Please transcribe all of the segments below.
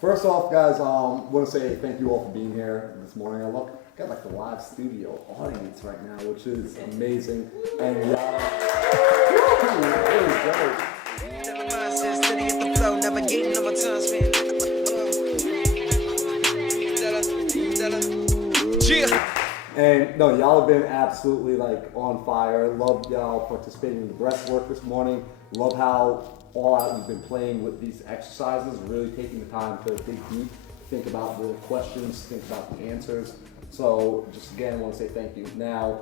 First off, guys, want to say thank you all for being here this morning. Got like the live studio audience right now, which is amazing. And really great. And no, y'all have been absolutely like on fire. Love y'all participating in the breathwork this morning. Love how all out you've been playing with these exercises, really taking the time to think deep, think about the questions, think about the answers. So just again, I want to say thank you. Now,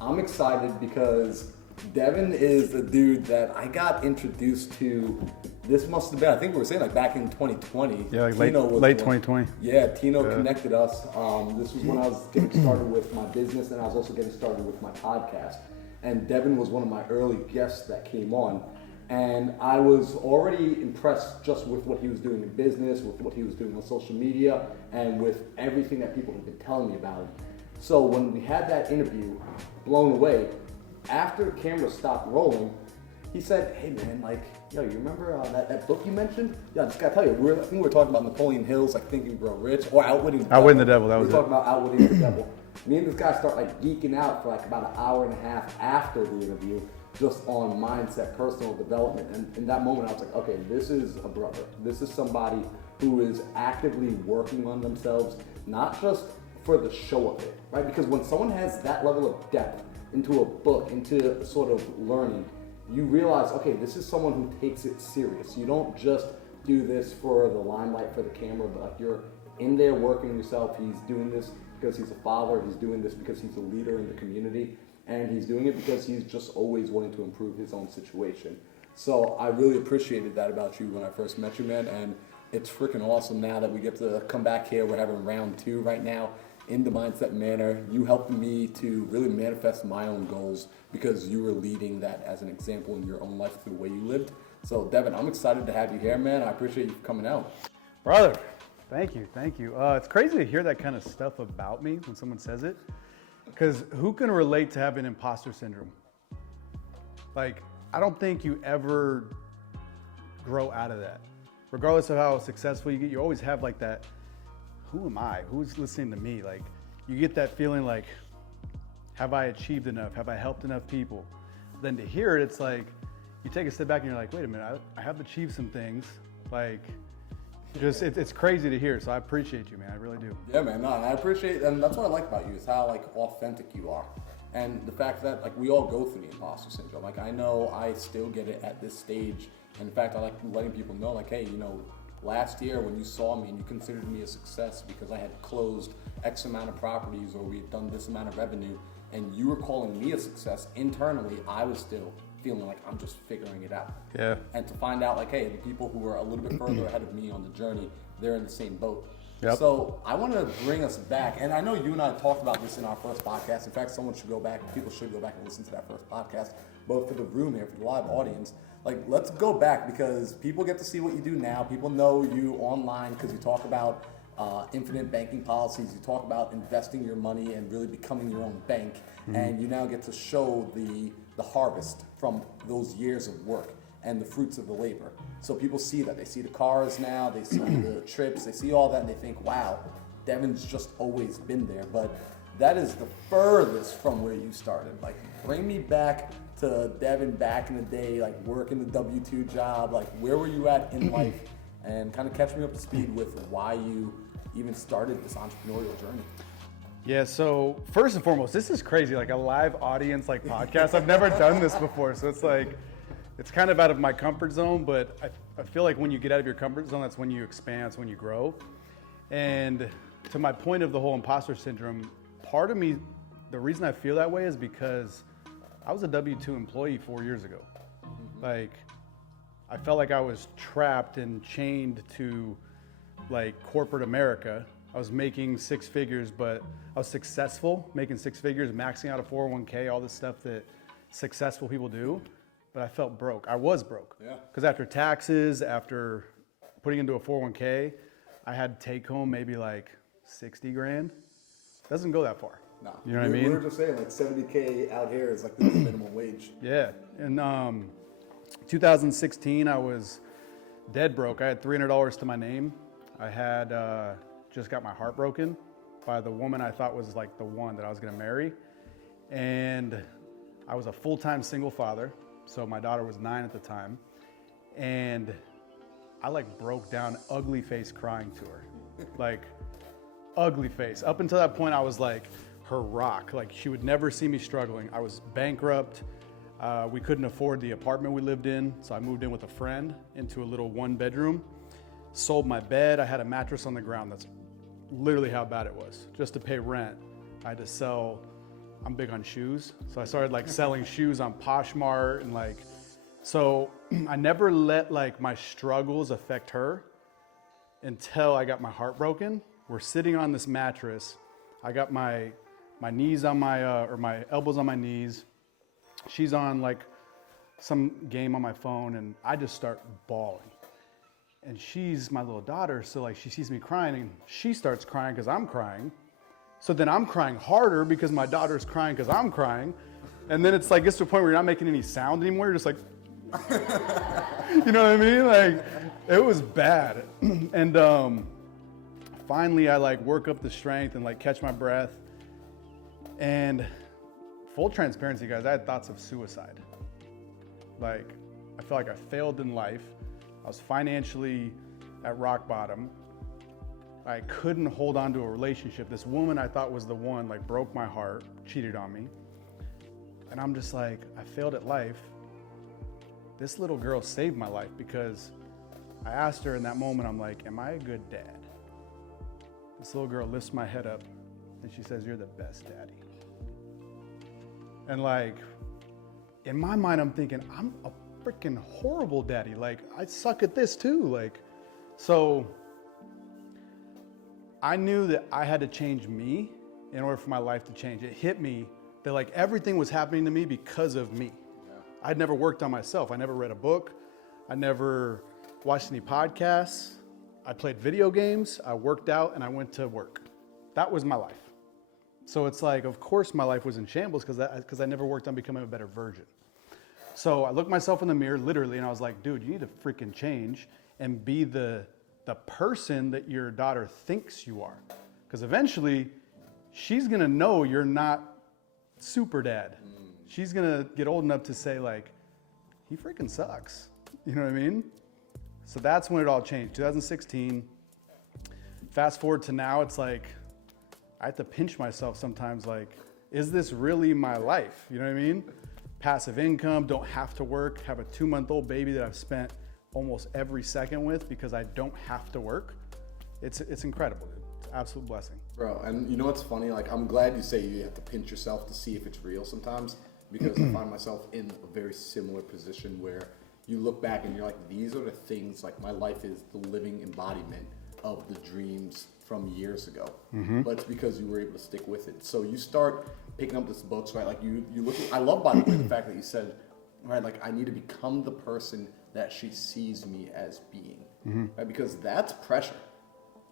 I'm excited because Devin is the dude that I got introduced to. This must have been, I think we were saying like back in 2020. Yeah, like late 2020. Yeah, Tino connected us. This was when I was getting started with my business, and I was also getting started with my podcast. And Devin was one of my early guests that came on. And I was already impressed just with what he was doing in business, with what he was doing on social media, and with everything that people have been telling me about him. So when we had that interview, blown away, after the camera stopped rolling, he said, hey man, like, yo, you remember that book you mentioned? Yeah, I just gotta tell you, I think we were talking about Napoleon Hill's like Think and Grow Rich, or Outwitting the Devil. Outwitting the Devil, that was it. We were talking about Outwitting the Devil. Me and this guy start like geeking out for like about an hour and a half after the interview, just on mindset, personal development. And in that moment, I was like, okay, this is a brother. This is somebody who is actively working on themselves, not just for the show of it, right? Because when someone has that level of depth into a book, into sort of learning, you realize, okay, this is someone who takes it serious. You don't just do this for the limelight, for the camera, but like you're in there working yourself. He's doing this because he's a father. He's doing this because he's a leader in the community. And he's doing it because he's just always wanting to improve his own situation. So I really appreciated that about you when I first met you, man. And it's freaking awesome now that we get to come back here. We're having round 2 right now in the Mindset Manor. You helped me to really manifest my own goals because you were leading that as an example in your own life through the way you lived. So Devin, I'm excited to have you here, man. I appreciate you coming out. Brother, thank you. It's crazy to hear that kind of stuff about me when someone says it. Because who can relate to having imposter syndrome? Like, I don't think you ever grow out of that. Regardless of how successful you get, you always have like that, who am I? Who's listening to me? Like, you get that feeling like, have I achieved enough? Have I helped enough people? Then to hear it, it's like, you take a step back and you're like, wait a minute, I have achieved some things. Like, just it's crazy to hear, so I appreciate you, man. I really do. Yeah, man. No, I appreciate, and that's what I like about you is how like authentic you are, and the fact that like we all go through the imposter syndrome. Like I know I still get it at this stage, and in fact, I like letting people know, like, hey, you know, last year when you saw me and you considered me a success because I had closed X amount of properties or we had done this amount of revenue, and you were calling me a success internally, I was still feeling like I'm just figuring it out. Yeah. And to find out like, hey, the people who are a little bit further ahead of me on the journey, they're in the same boat. Yep. So I want to bring us back, and I know you and I talked about this in our first podcast. In fact, people should go back and listen to that first podcast, both for the room here, for the live audience. Like, let's go back because people get to see what you do now. People know you online because you talk about infinite banking policies. You talk about investing your money and really becoming your own bank. Mm-hmm. And you now get to show the harvest from those years of work and the fruits of the labor. So people see that. They see the cars now, they see the trips, they see all that, and they think, wow, Devin's just always been there. But that is the furthest from where you started. Like, bring me back to Devin back in the day, like working the W-2 job. Like, where were you at in life? And kind of catch me up to speed with why you even started this entrepreneurial journey. Yeah, so first and foremost, this is crazy, like a live audience like podcast. I've never done this before, so it's like, it's kind of out of my comfort zone, but I feel like when you get out of your comfort zone, that's when you expand, that's when you grow. And to my point of the whole imposter syndrome, part of me, the reason I feel that way is because I was a W-2 employee 4 years ago. Mm-hmm. Like, I felt like I was trapped and chained to like corporate America. I was making 6 figures, but I was successful making 6 figures, maxing out a 401k, all this stuff that successful people do. But I felt broke. I was broke. Yeah. Because after taxes, after putting into a 401k, I had to take home maybe like 60 grand. Doesn't go that far. No. You know what I mean? We were just saying like 70K out here is like the minimum wage. Yeah. In 2016, I was dead broke. I had $300 to my name. I had just got my heart broken by the woman I thought was like the one that I was gonna marry. And I was a full-time single father. So my daughter was 9 at the time. And I like broke down, ugly face crying to her. Like ugly face. Up until that point, I was like her rock. Like she would never see me struggling. I was bankrupt. We couldn't afford the apartment we lived in. So I moved in with a friend into a little 1-bedroom. Sold my bed. I had a mattress on the ground. That's literally how bad it was. Just to pay rent, I had to sell. I'm big on shoes. So I started like selling shoes on Poshmark and like, so I never let like my struggles affect her until I got my heart broken. We're sitting on this mattress. I got my knees on or my elbows on my knees. She's on like some game on my phone and I just start bawling. And she's my little daughter, so like she sees me crying and she starts crying because I'm crying. So then I'm crying harder because my daughter's crying because I'm crying. And then it's like gets to a point where you're not making any sound anymore. You're just like, you know what I mean? Like it was bad. And finally I like work up the strength and like catch my breath. And full transparency, guys, I had thoughts of suicide. Like I felt like I failed in life. I was financially at rock bottom. I couldn't hold on to a relationship. This woman I thought was the one like broke my heart, cheated on me. And I'm just like, I failed at life. This little girl saved my life because I asked her in that moment, I'm like, am I a good dad? This little girl lifts my head up and she says, you're the best daddy. And like, in my mind, I'm thinking, I'm a freaking horrible daddy. Like I suck at this too. Like, so I knew that I had to change me in order for my life to change. It hit me that like everything was happening to me because of me. Yeah. I'd never worked on myself. I never read a book. I never watched any podcasts. I played video games. I worked out and I went to work. That was my life. So it's like, of course my life was in shambles because I never worked on becoming a better version. So I looked myself in the mirror, literally, and I was like, dude, you need to freaking change and be the person that your daughter thinks you are. Because eventually, she's going to know you're not super dad. She's going to get old enough to say, like, he freaking sucks. You know what I mean? So that's when it all changed, 2016. Fast forward to now, it's like, I have to pinch myself sometimes, like, is this really my life? You know what I mean? Passive income, don't have to work, have a 2-month-old baby that I've spent almost every second with because I don't have to work. It's incredible, dude. It's an absolute blessing. Bro, and you know what's funny? Like, I'm glad you say you have to pinch yourself to see if it's real sometimes, because I find myself in a very similar position where you look back and you're like, these are the things, like my life is the living embodiment of the dreams from years ago. But it's because you were able to stick with it. So you start picking up this books, right? Like you look at, I love, by the way, the fact that you said, right, like I need to become the person that she sees me as being, right? Because that's pressure,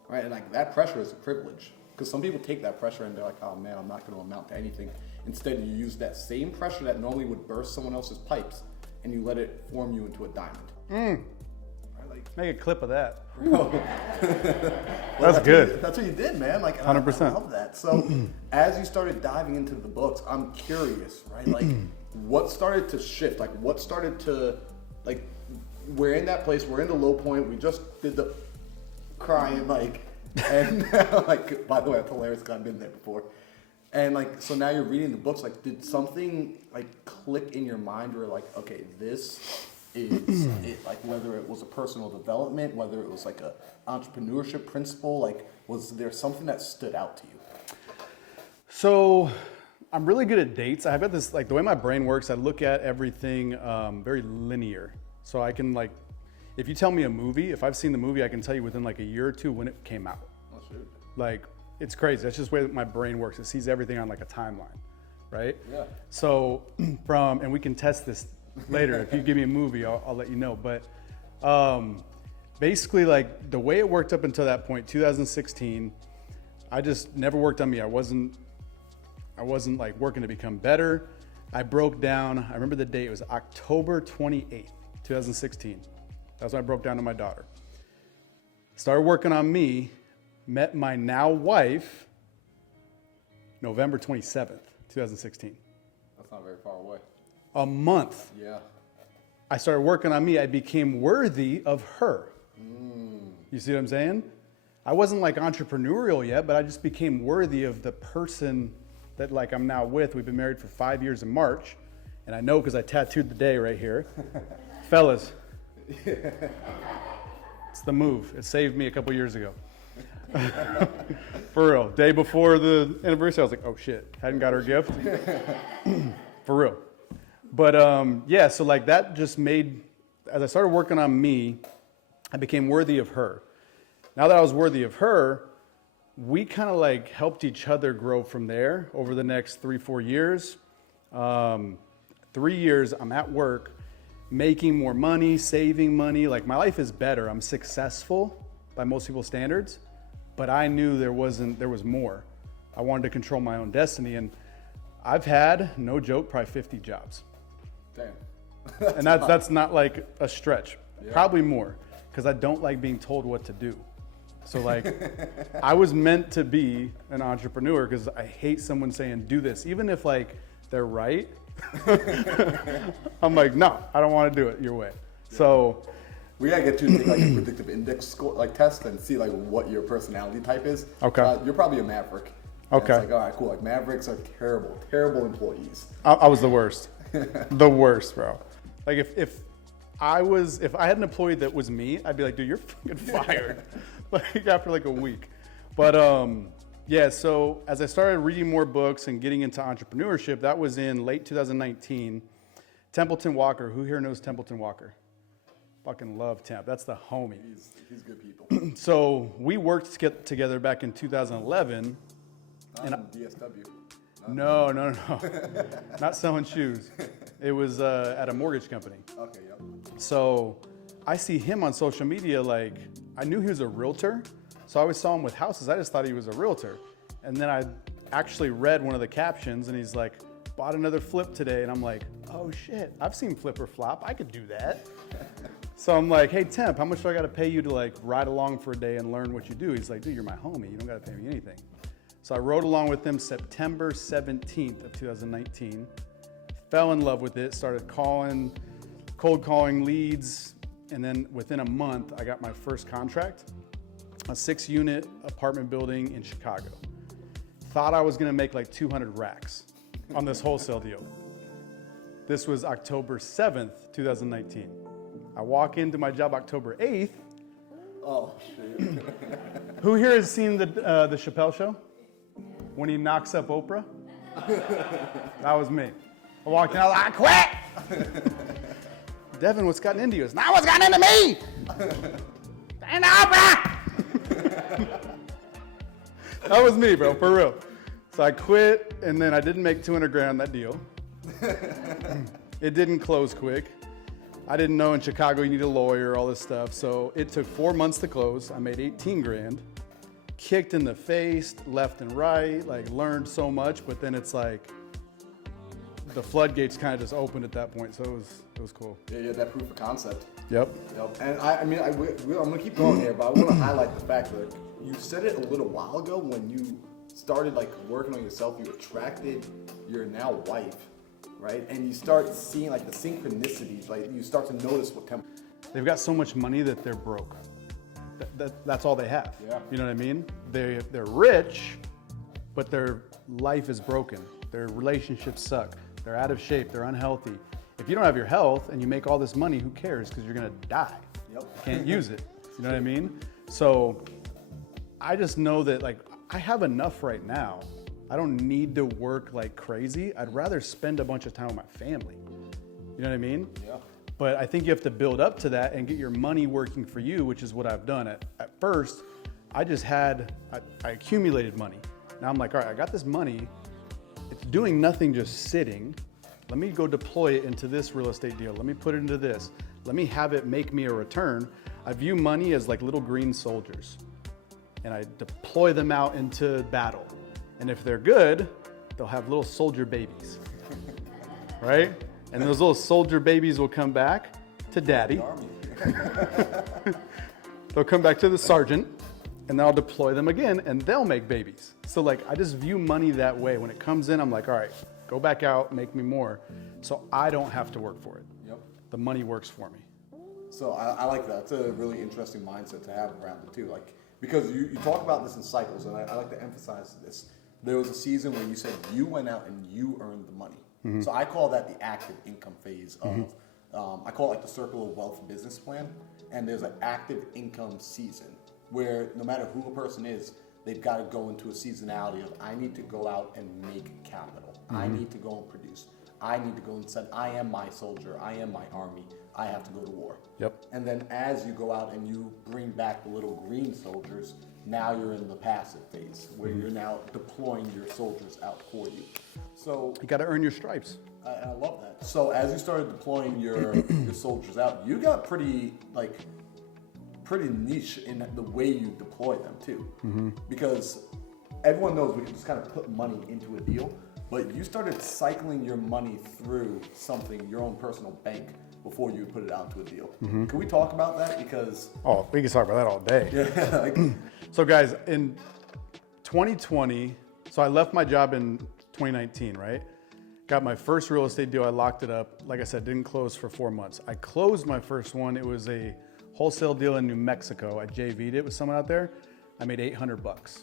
right? And like that pressure is a privilege, because some people take that pressure and they're like, oh man, I'm not going to amount to anything. Instead, you use that same pressure that normally would burst someone else's pipes and you let it form you into a diamond. Right, like, make a clip of that. Well, that's good. That's what you did, man. Like, 100%. I love that. So, as you started diving into the books, I'm curious, right? Like, what started to shift? Like, what started to, like, we're in that place. We're in the low point. We just did the crying, like, and like, by the way, that's hilarious because I've been there before. And like, so now you're reading the books. Like, did something like click in your mind where like, okay, this is it? Like, whether it was a personal development, whether it was like a entrepreneurship principle, like, was there something that stood out to you? So I'm really good at dates. I've got this, like the way my brain works, I look at everything very linear. So I can like, if you tell me a movie, if I've seen the movie, I can tell you within like a year or two when it came out. Oh, shoot. Like, it's crazy. That's just the way that my brain works. It sees everything on like a timeline, right? Yeah. So and we can test this later. If you give me a movie, I'll let you know. But basically, like the way it worked up until that point, 2016, I just never worked on me. I wasn't like working to become better. I broke down. I remember the date. It was October 28th, 2016. That's when I broke down to my daughter. Started working on me, met my now wife, November 27th, 2016. That's not very far away. A month. Yeah. I started working on me. I became worthy of her. You see what I'm saying? I wasn't like entrepreneurial yet, but I just became worthy of the person that like I'm now with. We've been married for 5 years in March. And I know because I tattooed the day right here. Fellas, it's the move. It saved me a couple years ago. For real. Day before the anniversary, I was like, oh shit, hadn't got her gift. For real. But yeah, so like that just made, as I started working on me, I became worthy of her. Now that I was worthy of her, we kind of like helped each other grow from there over the next 3-4 years. 3 years, I'm at work, making more money, saving money. Like my life is better. I'm successful by most people's standards, but I knew there was more. I wanted to control my own destiny, and I've had, no joke, probably 50 jobs. Damn. And that's not like a stretch. Yeah. Probably more, because I don't like being told what to do. So like, I was meant to be an entrepreneur because I hate someone saying, do this. Even if like they're right, I'm like, no, I don't want to do it your way. So we gotta get you to take like a predictive index score, like test, and see like what your personality type is. Okay. You're probably a maverick. Okay. And it's like, all right, cool. Like Mavericks are terrible, terrible employees. I was the worst. The worst, bro. Like if I had an employee that was me, I'd be like, dude, you're fucking fired. Like after like a week. But yeah, so as I started reading more books and getting into entrepreneurship, that was in late 2019. Templeton Walker, who here knows Templeton Walker? Fucking love Temp. That's the homie. He's good people. So we worked together back in 2011. Not DSW. No. Not selling shoes. It was at a mortgage company. Okay, yep. So I see him on social media, like, I knew he was a realtor, so I always saw him with houses. I just thought he was a realtor. And then I actually read one of the captions, and he's like, bought another flip today. And I'm like, oh shit, I've seen flip or flop. I could do that. So I'm like, hey, Temp, how much do I got to pay you to like ride along for a day and learn what you do? He's like, dude, you're my homie. You don't got to pay me anything. So I rode along with him September 17th of 2019, fell in love with it, started cold calling leads, and then within a month, I got my first contract, a 6-unit apartment building in Chicago. Thought I was gonna make like 200 racks on this wholesale deal. This was October 7th, 2019. I walk into my job October 8th. Oh, shit. Who here has seen the Chappelle Show? When he knocks up Oprah? That was me. I walked in, I was like, I quit! Devin, what's gotten into you? It's not what's gotten into me! And Oprah! That was me, bro, for real. So I quit, and then I didn't make 200 grand that deal. It didn't close quick. I didn't know in Chicago you need a lawyer, all this stuff. So it took 4 months to close. I made 18 grand. Kicked in the face, left and right, like learned so much, but then it's like the floodgates kind of just opened at that point. So it was cool. Yeah, that proof of concept. Yep. And I'm gonna keep going here, but I want to highlight the fact that you said it a little while ago when you started like working on yourself. You attracted your now wife, right? And you start seeing like the synchronicities. Like you start to notice what comes. They've got so much money that they're broke. That's all they have. Yeah. You know what I mean? They're rich, but their life is broken. Their relationships suck. They're out of shape. They're unhealthy. If you don't have your health and you make all this money, who cares? Because you're gonna die. Yep. Can't use it. You know what I mean? So I just know that like I have enough right now. I don't need to work like crazy. I'd rather spend a bunch of time with my family. You know what I mean? Yeah. But I think you have to build up to that and get your money working for you, which is what I've done. At first, I accumulated money. Now I'm like, all right, I got this money. It's doing nothing just sitting. Let me go deploy it into this real estate deal. Let me put it into this. Let me have it make me a return. I view money as like little green soldiers. And I deploy them out into battle. And if they're good, they'll have little soldier babies, right? And those little soldier babies will come back to daddy. They'll come back to the sergeant, and then I'll deploy them again, and they'll make babies. So like, I just view money that way. When it comes in, I'm like, all right, go back out, make me more, so I don't have to work for it. Yep. The money works for me. So I like that. It's a really interesting mindset to have around it too. Like, because you talk about this in cycles, and I like to emphasize this. There was a season where you said you went out and you earned the money. Mm-hmm. So I call that the active income phase of, I call it like the circle of wealth business plan. And there's an active income season where no matter who a person is, they've got to go into a seasonality of, I need to go out and make capital. I need to go and produce. I need to go and say, I am my soldier. I am my army. I have to go to war. Yep. And then as you go out and you bring back the little green soldiers, now you're in the passive phase where you're now deploying your soldiers out for you. So you got to earn your stripes. I love that. So as you started deploying your soldiers out, you got pretty niche in the way you deploy them too. Because everyone knows we can just kind of put money into a deal, but you started cycling your money through something, your own personal bank, before you put it out into a deal. Can we talk about that? Because we can talk about that all day. Yeah. So guys, in 2020, so I left my job in 2019, right? Got my first real estate deal. I locked it up. Like I said, didn't close for 4 months. I closed my first one. It was a wholesale deal in New Mexico. I JV'd it with someone out there. I made $800.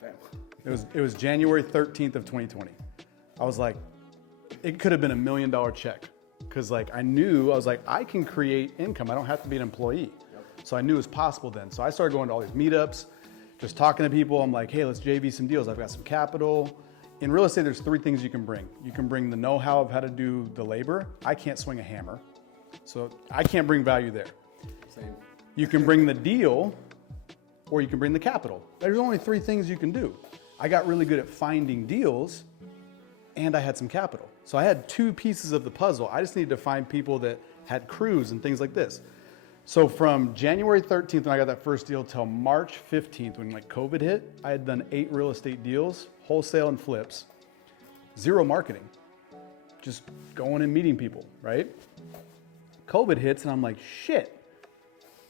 Damn. It was January 13th of 2020. I was like, it could have been $1 million check. Cause like I was like, I can create income. I don't have to be an employee. Yep. So I knew it was possible then. So I started going to all these meetups, just talking to people. I'm like, hey, let's JV some deals. I've got some capital. In real estate, there's 3 things you can bring. You can bring the know-how of how to do the labor. I can't swing a hammer, so I can't bring value there. Same. You can bring the deal, or you can bring the capital. There's only 3 things you can do. I got really good at finding deals, and I had some capital. So I had 2 pieces of the puzzle. I just needed to find people that had crews and things like this. So from January 13th when I got that first deal till March 15th when like COVID hit, I had done 8 real estate deals, wholesale and flips, 0 marketing, just going and meeting people, right? COVID hits and I'm like, shit,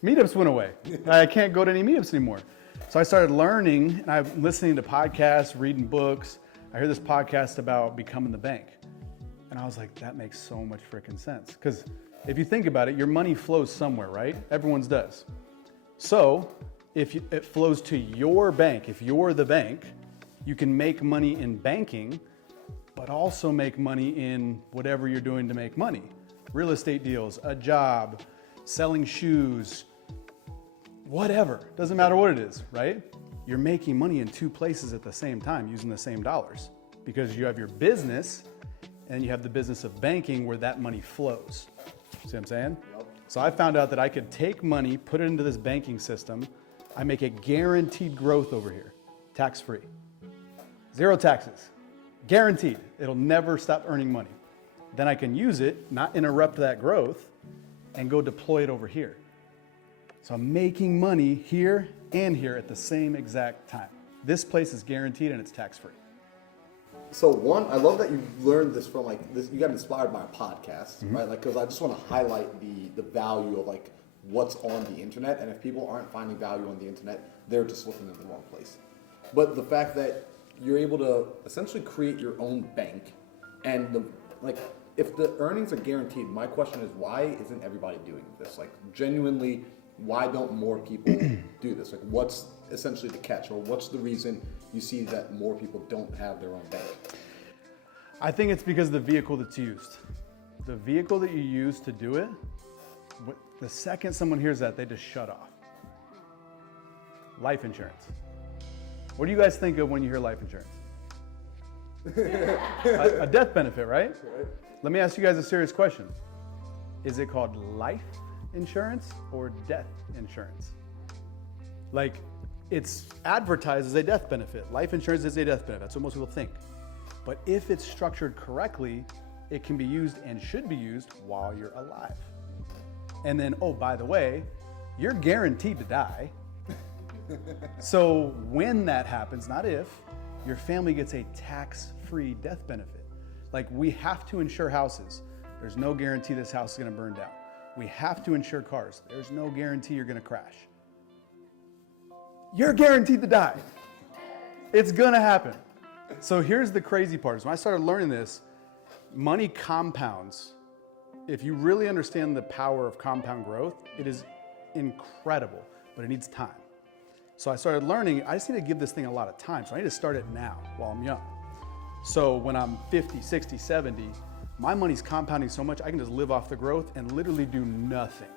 meetups went away. I can't go to any meetups anymore. So I started learning, and I'm listening to podcasts, reading books. I heard this podcast about becoming the bank. And I was like, that makes so much freaking sense. Because if you think about it, your money flows somewhere, right? Everyone's does. So if it flows to your bank, if you're the bank, you can make money in banking, but also make money in whatever you're doing to make money. Real estate deals, a job, selling shoes, whatever. Doesn't matter what it is, right? You're making money in 2 places at the same time using the same dollars because you have your business and you have the business of banking where that money flows. See what I'm saying? Yep. So I found out that I could take money, put it into this banking system. I make a guaranteed growth over here, tax-free. 0 taxes, guaranteed. It'll never stop earning money. Then I can use it, not interrupt that growth, and go deploy it over here. So I'm making money here and here at the same exact time. This place is guaranteed and it's tax-free. So one, I love that you learned this from like this. You got inspired by a podcast, right? Like, because I just want to highlight the value of like what's on the internet, and if people aren't finding value on the internet, they're just looking in the wrong place. But the fact that you're able to essentially create your own bank, and if the earnings are guaranteed, my question is why isn't everybody doing this? Like genuinely, why don't more people do this? Like what's essentially the catch, or what's the reason you see that more people don't have their own bank? I think it's because of the vehicle that's used. The vehicle that you use to do it, the second someone hears that, they just shut off. Life insurance. What do you guys think of when you hear life insurance? a death benefit, right? Let me ask you guys a serious question. Is it called life insurance or death insurance? Like, it's advertised as a death benefit. Life insurance is a death benefit. That's what most people think. But if it's structured correctly, it can be used and should be used while you're alive. And then, oh, by the way, you're guaranteed to die. So when that happens, not if, your family gets a tax-free death benefit. Like, we have to insure houses. There's no guarantee this house is gonna burn down. We have to insure cars. There's no guarantee you're gonna crash. you're guaranteed to die. It's gonna happen. So here's the crazy part is when I started learning this, money compounds. If you really understand the power of compound growth, it is incredible, but it needs time. So I started learning, I just need to give this thing a lot of time. So I need to start it now while I'm young. So when I'm 50, 60, 70, my money's compounding so much, I can just live off the growth and literally do nothing,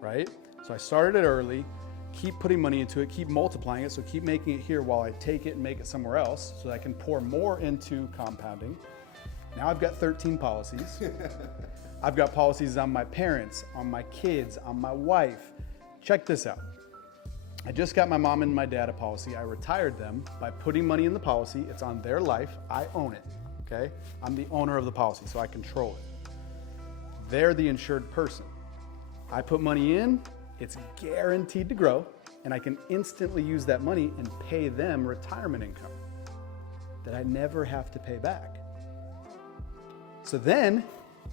right? So I started it early, keep putting money into it, keep multiplying it, so keep making it here while I take it and make it somewhere else so that I can pour more into compounding. Now I've got 13 policies. I've got policies on my parents, on my kids, on my wife. Check this out. I just got my mom and my dad a policy. I retired them by putting money in the policy. It's on their life. I own it, okay? I'm the owner of the policy, so I control it. They're the insured person. I put money in, it's guaranteed to grow, and I can instantly use that money and pay them retirement income that I never have to pay back. So then,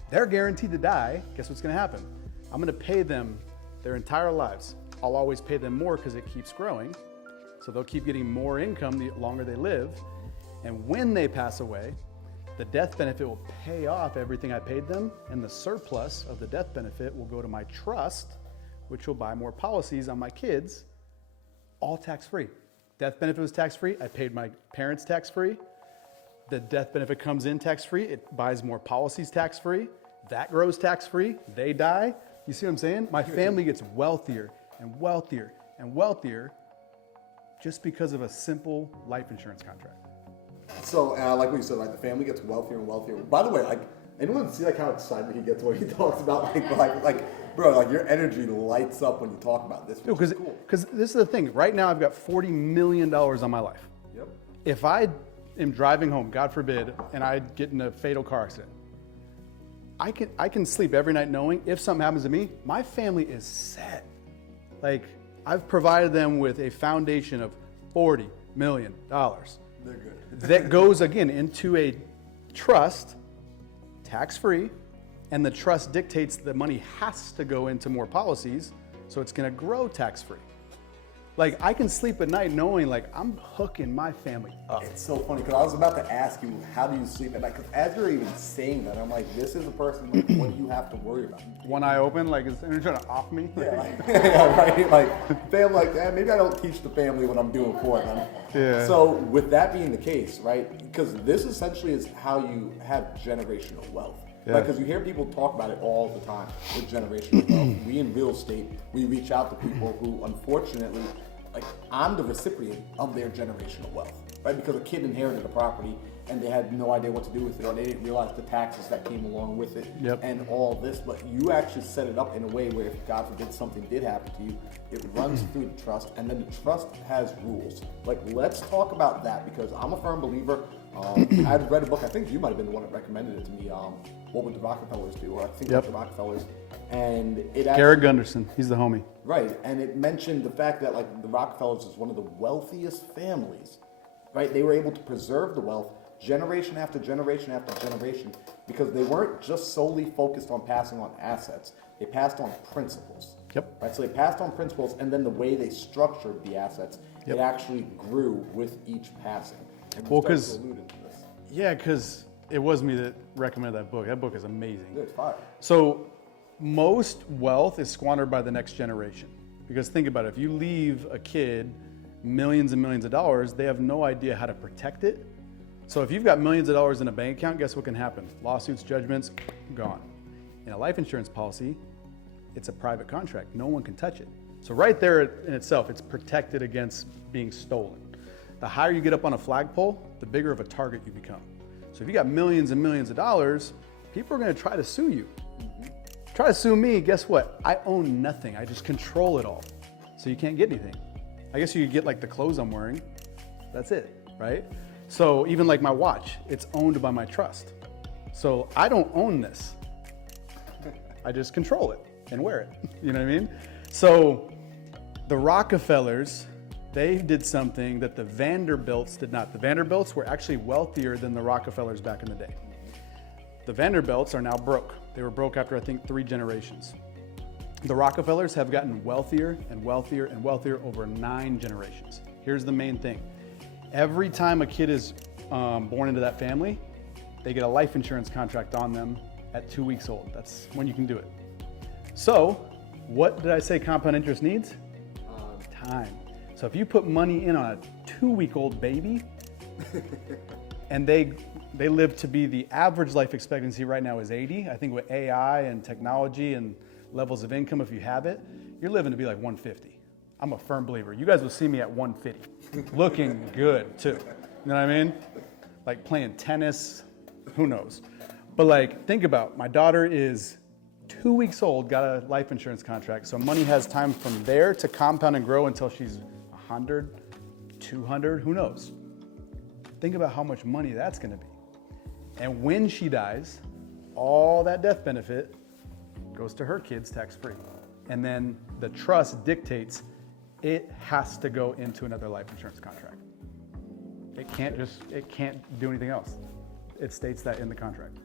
they're guaranteed to die. Guess what's gonna happen? I'm gonna pay them their entire lives. I'll always pay them more because it keeps growing. So they'll keep getting more income the longer they live. And when they pass away, the death benefit will pay off everything I paid them, and the surplus of the death benefit will go to my trust, which will buy more policies on my kids, all tax-free. Death benefit was tax-free. I paid my parents tax-free. The death benefit comes in tax-free. It buys more policies tax-free. That grows tax-free. They die. You see what I'm saying? My family gets wealthier and wealthier and wealthier just because of a simple life insurance contract. So, like what you said, like the family gets wealthier and wealthier. By the way, like anyone see like how excited he gets when he talks about like bro, like your energy lights up when you talk about this. Because this is the thing. Right now, I've got $40 million on my life. Yep. If I am driving home, God forbid, and I get in a fatal car accident, I can sleep every night knowing if something happens to me, my family is set. Like I've provided them with a foundation of $40 million. They're good. That goes again into a trust, tax-free, and the trust dictates the money has to go into more policies, so it's gonna grow tax-free. Like I can sleep at night knowing like I'm hooking my family up. It's so funny because I was about to ask you, how do you sleep at night? Because as you're even saying that, I'm like, this is a person, like, what do you have to worry about? One eye open, like is anyone trying to off me? Yeah, like, yeah, right. Like, fam, like, maybe I don't teach the family what I'm doing for them. Yeah. So with that being the case, right? Because this essentially is how you have generational wealth. Yeah. Like, because you hear people talk about it all the time with generational wealth. We in real estate, we reach out to people who, unfortunately, like I'm the recipient of their generational wealth, right? Because a kid inherited a property and they had no idea what to do with it, or they didn't realize the taxes that came along with it, and all this. But you actually set it up in a way where if God forbid something did happen to you, it runs through the trust, and then the trust has rules. Like, let's talk about that because I'm a firm believer. I'd read a book, I think you might have been the one that recommended it to me, What Would the Rockefellers Do? Or I think like the Rockefellers. And it actually, Garrett Gunderson, he's the homie. Right, and it mentioned the fact that like the Rockefellers is one of the wealthiest families, right? They were able to preserve the wealth generation after generation after generation because they weren't just solely focused on passing on assets. They passed on principles. Yep. Right, so they passed on principles, and then the way they structured the assets, it actually grew with each passing. And Well, because it was me that recommended that book. That book is amazing. it's fire. So most wealth is squandered by the next generation. Because think about it, if you leave a kid millions and millions of dollars, they have no idea how to protect it. So if you've got millions of dollars in a bank account, guess what can happen? Lawsuits, judgments, gone. In a life insurance policy, it's a private contract. No one can touch it. So right there in itself, it's protected against being stolen. The higher you get up on a flagpole, the bigger of a target you become. So if you got millions and millions of dollars, people are gonna try to sue you. Try to sue me, guess what? I own nothing, I just control it all. So you can't get anything. I guess you could get like the clothes I'm wearing, that's it, right? So even like my watch, it's owned by my trust. So I don't own this. I just control it and wear it, you know what I mean? So the Rockefellers, they did something that the Vanderbilts did not. The Vanderbilts were actually wealthier than the Rockefellers back in the day. The Vanderbilts are now broke. They were broke after, I think, 3 generations. The Rockefellers have gotten wealthier and wealthier and wealthier over 9 generations. Here's the main thing. Every time a kid is born into that family, they get a life insurance contract on them at 2 weeks old. That's when you can do it. So, what did I say compound interest needs? Time. So if you put money in on a 2-week-old baby, and they live to be, the average life expectancy right now is 80. I think with AI and technology and levels of income, if you have it, you're living to be like 150. I'm a firm believer. You guys will see me at 150, looking good too. You know what I mean? Like playing tennis, who knows? But like, think about, my daughter is 2 weeks old, got a life insurance contract. So money has time from there to compound and grow until she's 100, 200, who knows? Think about how much money that's gonna be. And when she dies, all that death benefit goes to her kids tax-free. And then the trust dictates it has to go into another life insurance contract. It can't do anything else. It states that in the contract.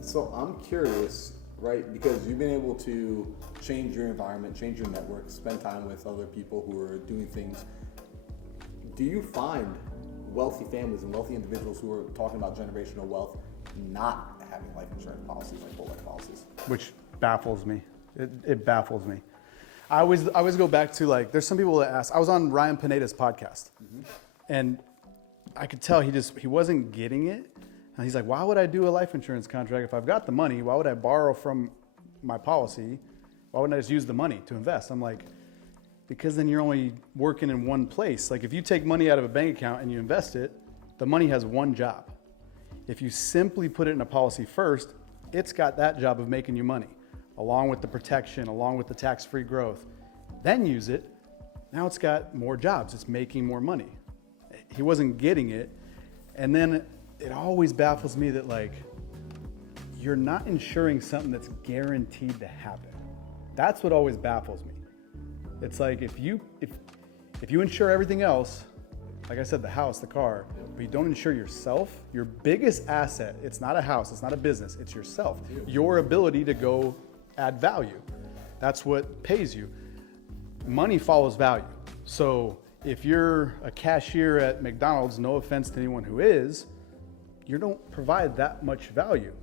So I'm curious, right? Because you've been able to change your environment, change your network, spend time with other people who are doing things. Do you find wealthy families and wealthy individuals who are talking about generational wealth not having life insurance policies, like whole life policies? Which baffles me. It baffles me. I always go back to, like, there's some people that ask. I was on Ryan Pineda's podcast, and I could tell he wasn't getting it. And he's like, why would I do a life insurance contract if I've got the money? Why would I borrow from my policy? Why wouldn't I just use the money to invest? I'm like, because then you're only working in one place. Like if you take money out of a bank account and you invest it, the money has one job. If you simply put it in a policy first, it's got that job of making you money, along with the protection, along with the tax-free growth. Then use it. Now it's got more jobs. It's making more money. He wasn't getting it. And then it always baffles me that, like, you're not insuring something that's guaranteed to happen. That's what always baffles me. It's like if you insure everything else, like I said, the house, the car, but you don't insure yourself, your biggest asset, it's not a house, it's not a business, it's yourself. Your ability to go add value. That's what pays you. Money follows value. So if you're a cashier at McDonald's, no offense to anyone who is, you don't provide that much value.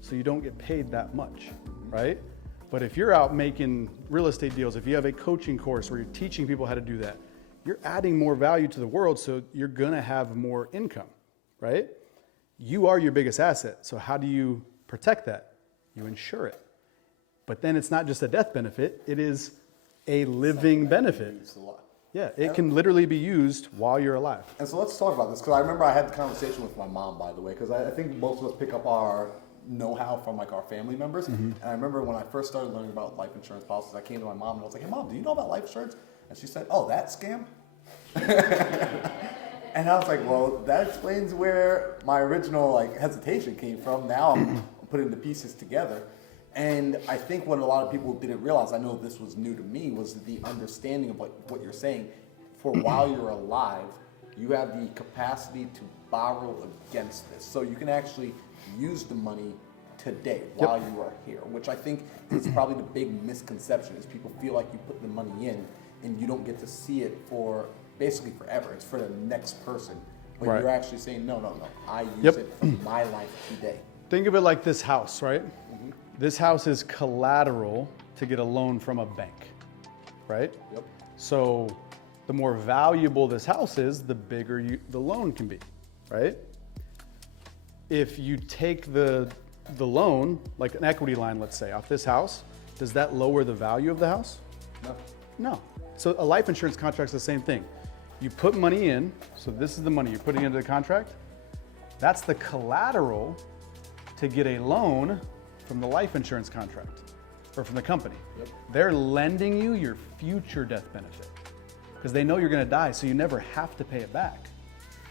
So you don't get paid that much, right? But if you're out making real estate deals, if you have a coaching course where you're teaching people how to do that, you're adding more value to the world, so you're gonna have more income, right? You are your biggest asset. So how do you protect that? You insure it. But then it's not just a death benefit, it is a living benefit. Yeah, it can literally be used while you're alive. And so let's talk about this, because I remember I had the conversation with my mom, by the way, because I think most of us pick up our know-how from like our family members. And I remember when I first started learning about life insurance policies, I came to my mom and I was like, hey mom, do you know about life insurance? And she said, oh, that scam? And I was like, well, that explains where my original like hesitation came from. Now I'm putting the pieces together. And I think what a lot of people didn't realize, I know this was new to me, was the understanding of what you're saying. For while you're alive, you have the capacity to borrow against this. So you can actually use the money today while you are here, which I think is probably the big misconception, is people feel like you put the money in and you don't get to see it for basically forever. It's for the next person. But you're actually saying, no, I use it for my life today. Think of it like this house, right? This house is collateral to get a loan from a bank, right? Yep. So the more valuable this house is, the bigger the loan can be, right? If you take the loan, like an equity line, let's say, off this house, does that lower the value of the house? No. So a life insurance contract's the same thing. You put money in, so this is the money you're putting into the contract. That's the collateral to get a loan from the life insurance contract or from the company. They're lending you your future death benefit because they know you're gonna die, so you never have to pay it back.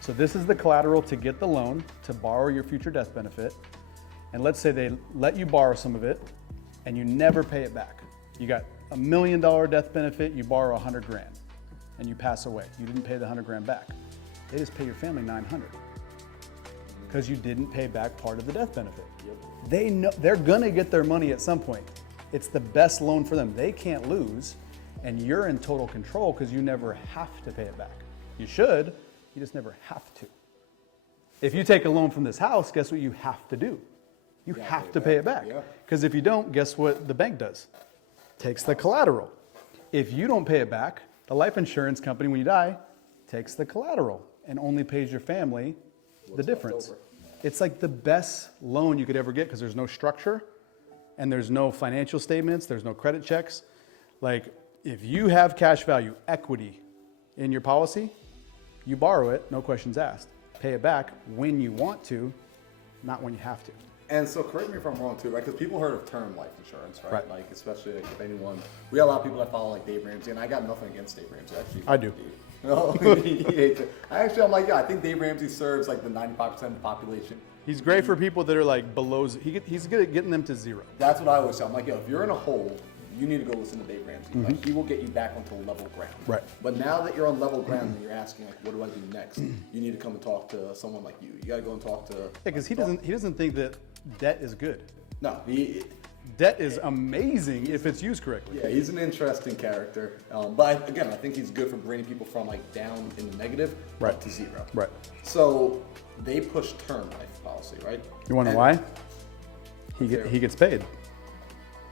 So this is the collateral to get the loan to borrow your future death benefit. And let's say they let you borrow some of it and you never pay it back. You got $1 million death benefit, you borrow 100 grand and you pass away. You didn't pay the 100 grand back. They just pay your family 900 because you didn't pay back part of the death benefit. They know they're gonna get their money at some point. It's the best loan for them. They can't lose, and you're in total control because you never have to pay it back. You should, you just never have to. If you take a loan from this house, guess what you have to do? You have to pay it back. Because if you don't, guess what the bank does? Takes the collateral. If you don't pay it back, the life insurance company, when you die, takes the collateral and only pays your family the difference. It's like the best loan you could ever get because there's no structure and there's no financial statements, there's no credit checks. Like if you have cash value, equity in your policy, you borrow it, no questions asked. Pay it back when you want to, not when you have to. And so correct me if I'm wrong too, right? Because people heard of term life insurance, right? Like especially like if anyone, we got a lot of people that follow like Dave Ramsey, and I got nothing against Dave Ramsey. Actually, I do. No, he hates it. I'm like, yeah, I think Dave Ramsey serves like the 95% of the population. He's great for people that are like below, he's good at getting them to zero. That's what I always say. I'm like, yo, if you're in a hole, you need to go listen to Dave Ramsey. Like, he will get you back onto level ground. Right. But now that you're on level ground and you're asking, like, what do I do next? You need to come and talk to someone like you. You got to go and talk to. Yeah, because he doesn't think that debt is good. No, debt is amazing if it's used correctly. Yeah, he's an interesting character. But again, I think he's good for bringing people from like down in the negative up to zero. Right. So they push term life policy, right? You want to know why? He gets paid.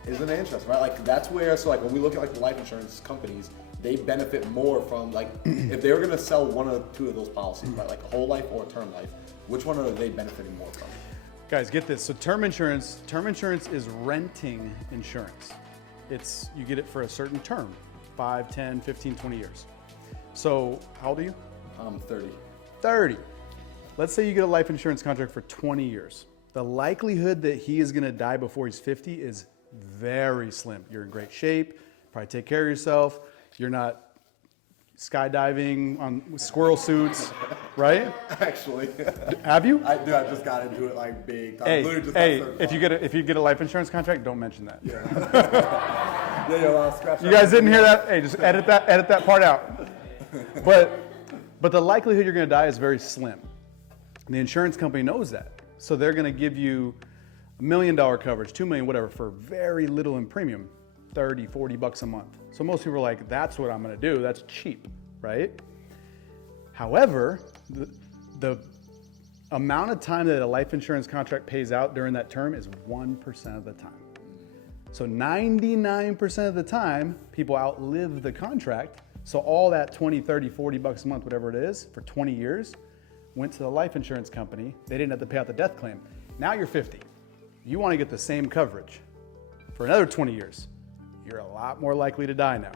Isn't it interesting, right? Like that's where, so like when we look at like the life insurance companies, they benefit more from like, if they were gonna sell one or two of those policies, right? Like a whole life or a term life, which one are they benefiting more from? Guys, get this. So term insurance is renting insurance. You get it for a certain term, 5, 10, 15, 20 years. So how old are you? I'm 30. 30. Let's say you get a life insurance contract for 20 years. The likelihood that he is gonna die before he's 50 is very slim. You're in great shape, probably take care of yourself. You're not skydiving on squirrel suits, right? Actually. Have you? I just got into it like big time. Hey, if you get a life insurance contract, don't mention that. Yeah. Scratch you guys didn't hear that? Hey, just edit that part out. But the likelihood you're gonna die is very slim. And the insurance company knows that. So they're gonna give you $1 million coverage, $2 million, whatever, for very little in premium, 30, 40 bucks a month. So most people are like, that's what I'm gonna do, that's cheap, right? However, the amount of time that a life insurance contract pays out during that term is 1% of the time. So 99% of the time, people outlive the contract. So all that 20, 30, 40 bucks a month, whatever it is, for 20 years, went to the life insurance company. They didn't have to pay out the death claim. Now you're 50. You want to get the same coverage for another 20 years. You're a lot more likely to die now.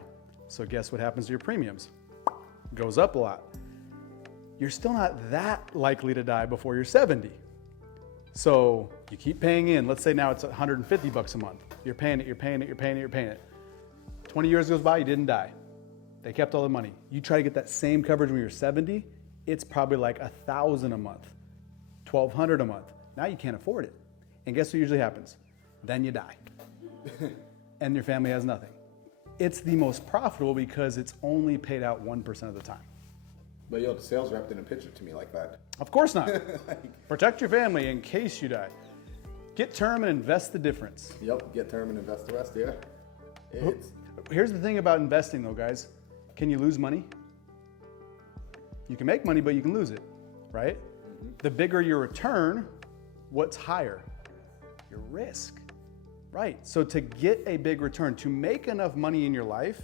So guess what happens to your premiums? Goes up a lot. You're still not that likely to die before you're 70. So you keep paying in. Let's say now it's 150 bucks a month. You're paying it. 20 years goes by, you didn't die. They kept all the money. You try to get that same coverage when you're 70, it's probably like $1,000 a month, $1,200 a month. Now you can't afford it. And guess what usually happens? Then you die. And your family has nothing. It's the most profitable because it's only paid out 1% of the time. But yo, the sales rep didn't pitch it to me like that. Of course not. Protect your family in case you die. Get term and invest the difference. Yep, get term and invest the rest, yeah. Here's the thing about investing though, guys. Can you lose money? You can make money, but you can lose it, right? Mm-hmm. The bigger your return, what's higher? Your risk, right? So to get a big return, to make enough money in your life,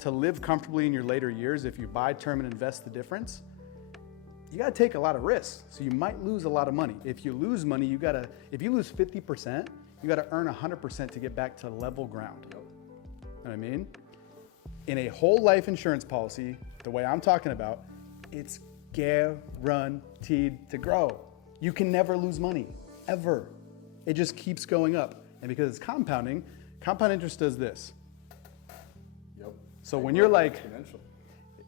to live comfortably in your later years, if you buy term and invest the difference, you gotta take a lot of risks. So you might lose a lot of money. If you lose money, if you lose 50%, you gotta earn 100% to get back to level ground. You know what I mean? In a whole life insurance policy, the way I'm talking about, it's guaranteed to grow. You can never lose money, ever. It just keeps going up. And because it's compounding, compound interest does this. Yep. So when you're like,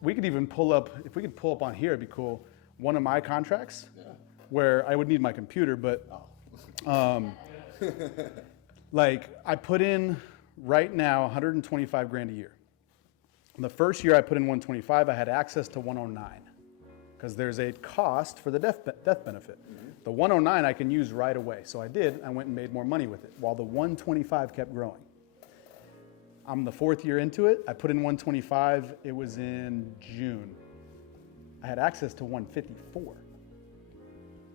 we could even pull up, if we could pull up on here, it'd be cool. One of my contracts, where I would need my computer, but like I put in right now 125 grand a year. The first year I put in 125, I had access to 109 because there's a cost for the death benefit. Mm-hmm. The 109 I can use right away. So I did, I went and made more money with it while the 125 kept growing. I'm the 4th year into it. I put in 125. It was in June. I had access to 154.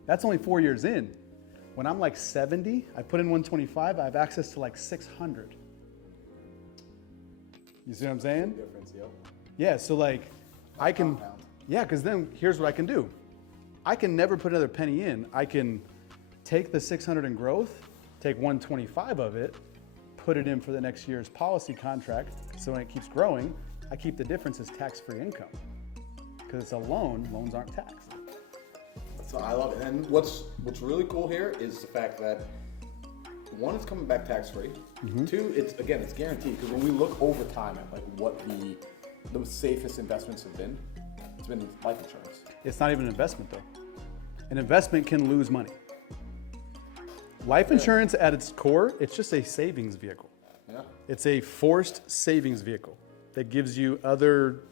That's only 4 years in. When I'm like 70, I put in 125. I have access to like 600. You see what I'm saying? Difference, yep. Yeah, so like I can, compound. yeah, because then here's what I can do. I can never put another penny in. I can take the 600 in growth, take 125 of it, put it in for the next year's policy contract. So when it keeps growing, I keep the difference as tax-free income. Because it's a loan, loans aren't taxed. So I love it. And what's really cool here is the fact that one, it's coming back tax-free. Two, it's guaranteed. Because when we look over time at like what the safest investments have been, it's been life insurance. It's not even an investment though. An investment can lose money. Life insurance at its core, it's just a savings vehicle. Yeah. It's a forced savings vehicle that gives you other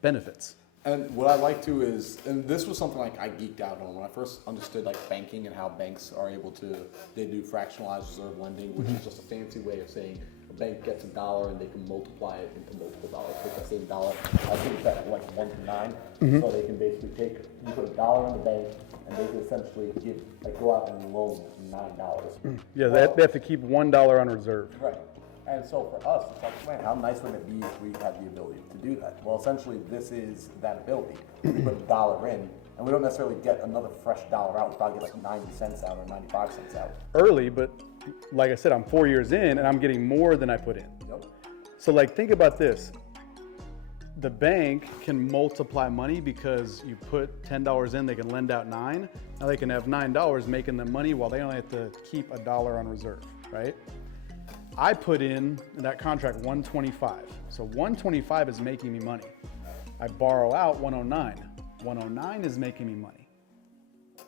benefits. And what I like to is, and this was something like I geeked out on when I first understood like banking and how banks are able to, they do fractionalized reserve lending, which is just a fancy way of saying a bank gets $1 and they can multiply it into multiple dollars. Take that same dollar, I think that like 1 to 9, so they can basically take, you put $1 in the bank and they can essentially give, like go out and loan $9. Yeah, they have to keep $1 on reserve. Right. And so for us, it's like, man, how nice would it be if we had the ability to do that? Well, essentially, this is that ability. We put $1 in, and we don't necessarily get another fresh dollar out. We probably get like 90 cents out or 95 cents out. Early, but like I said, I'm 4 years in, and I'm getting more than I put in. Yep. So like, think about this. The bank can multiply money because you put $10 in, they can lend out 9. Now they can have $9 making them money while they only have to keep $1 on reserve, right? I put in that contract 125. So 125 is making me money. I borrow out 109. 109 is making me money,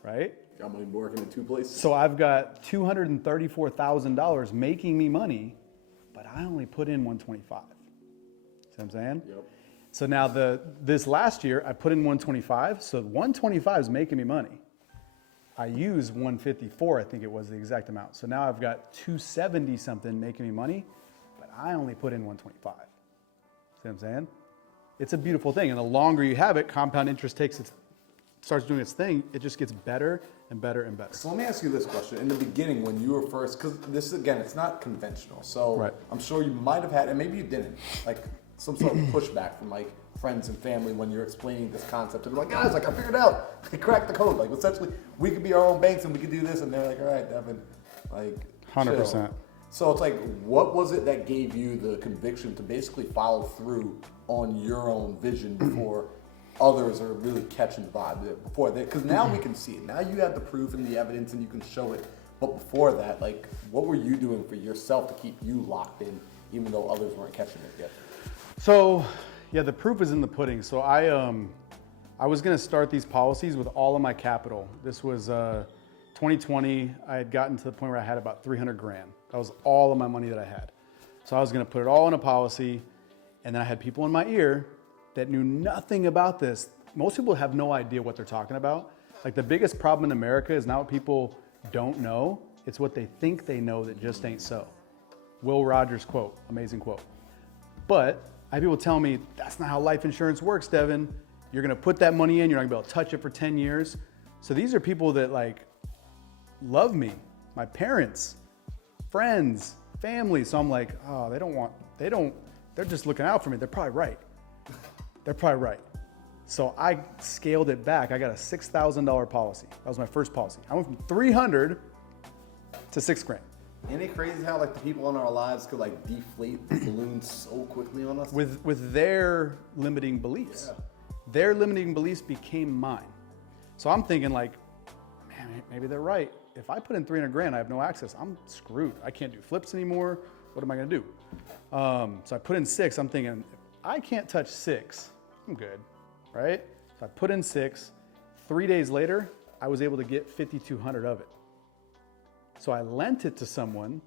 right? Got money working in 2 places. So I've got $234,000 making me money, but I only put in 125. See what I'm saying? Yep. So now this last year I put in 125. So 125 is making me money. I used 154, I think it was the exact amount. So now I've got 270 something making me money, but I only put in 125. See what I'm saying? It's a beautiful thing. And the longer you have it, compound interest starts doing its thing. It just gets better and better and better. So let me ask you this question. In the beginning, when you were first, because this, again, it's not conventional. So Right. I'm sure you might have had, and maybe you didn't, like some sort of pushback from like friends and family when you're explaining this concept. And they're like, guys, like I figured it out. I cracked the code. Like essentially, we could be our own banks and we could do this. And they're like, all right, Devin, like 100%. chill. So it's like, what was it that gave you the conviction to basically follow through on your own vision before others are really catching the vibe before that? Because now we can see it. Now you have the proof and the evidence and you can show it. But before that, like, what were you doing for yourself to keep you locked in, even though others weren't catching it yet? So, yeah, the proof is in the pudding. So I was going to start these policies with all of my capital. This was 2020. I had gotten to the point where I had about 300 grand. That was all of my money that I had. So I was going to put it all in a policy. And then I had people in my ear that knew nothing about this. Most people have no idea what they're talking about. Like the biggest problem in America is not what people don't know. It's what they think they know that just ain't so. Will Rogers quote, amazing quote. But I have people tell me, that's not how life insurance works, Devin. You're gonna put that money in, you're not gonna be able to touch it for 10 years. So these are people that like love me, my parents, friends, family. So I'm like, oh, they're just looking out for me. They're probably right. They're probably right. So I scaled it back. I got a $6,000 policy. That was my first policy. I went from 300 to 6 grand. Isn't it crazy how like the people in our lives could like deflate the balloons so quickly on us? With their limiting beliefs. Yeah. Their limiting beliefs became mine. So I'm thinking like, man, maybe they're right. If I put in 300 grand, I have no access. I'm screwed. I can't do flips anymore. What am I gonna do? So I put in 6. I'm thinking, if I can't touch 6, I'm good, right? So I put in 6. 3 days later, I was able to get 5,200 of it. So I lent it to someone,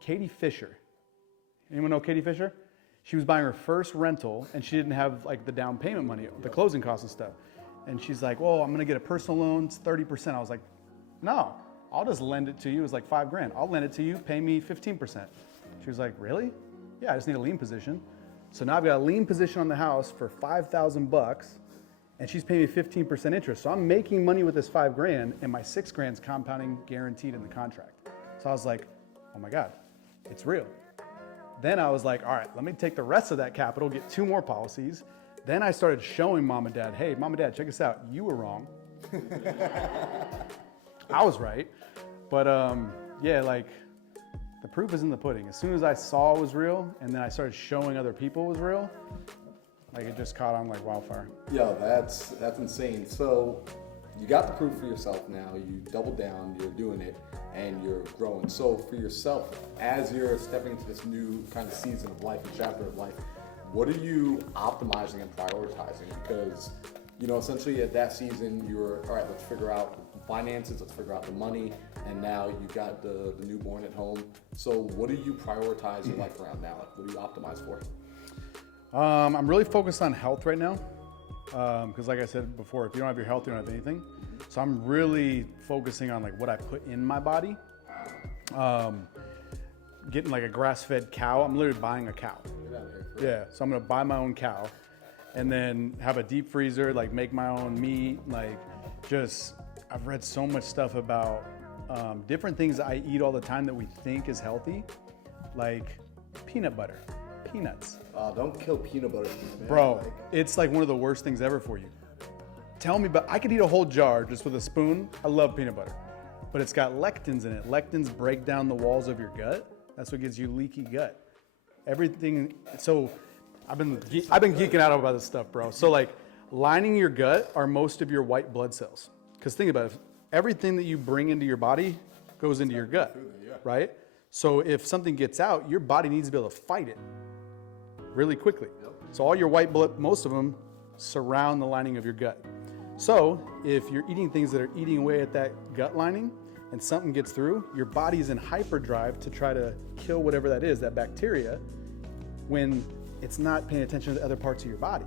Katie Fisher. Anyone know Katie Fisher? She was buying her first rental and she didn't have like the down payment money, the closing costs and stuff. And she's like, well, I'm gonna get a personal loan, it's 30%. I was like, no, I'll just lend it to you. It was like $5 grand. I'll lend it to you, pay me 15%. She She was like, really? Yeah, I just need a lien position. So now I've got a lien position on the house for $5,000 and she's paying me 15% interest. So I'm making money with this $5,000 and my $6,000's compounding guaranteed in the contract. So I was like, oh my God, it's real. Then I was like, all right, let me take the rest of that capital, get 2 more policies. Then I started showing mom and dad, hey, mom and dad, check this out. You were wrong. I was right. But yeah, like the proof is in the pudding. As soon as I saw it was real and then I started showing other people it was real, like it just caught on like wildfire. Yeah, that's insane. So you got the proof for yourself now. You doubled down, you're doing it, and you're growing. So for yourself, as you're stepping into this new kind of season of life, a chapter of life, what are you optimizing and prioritizing? Because, you know, essentially at that season, you were, all right, let's figure out finances, let's figure out the money, and now you got the newborn at home. So what do you prioritize your life around now? Like, what do you optimize for? I'm really focused on health right now. Because like I said before, if you don't have your health, you don't have anything. So I'm really focusing on like what I put in my body. Getting like a grass-fed cow. I'm literally buying a cow. Yeah, so I'm gonna buy my own cow and then have a deep freezer, like make my own meat. Like just, I've read so much stuff about different things I eat all the time that we think is healthy, like peanut butter, peanuts. Don't kill peanut butter, man. Bro, it's like one of the worst things ever for you. Tell me, but I could eat a whole jar just with a spoon. I love peanut butter, but it's got lectins in it. Lectins break down the walls of your gut. That's what gives you leaky gut. Everything. So I've been geeking out about this stuff, bro. So like lining your gut are most of your white blood cells. Because think about it, everything that you bring into your body goes into your gut, right? So if something gets out, your body needs to be able to fight it really quickly. So all your white blood, most of them surround the lining of your gut. So if you're eating things that are eating away at that gut lining and something gets through, your body's in hyperdrive to try to kill whatever that is, that bacteria, when it's not paying attention to the other parts of your body.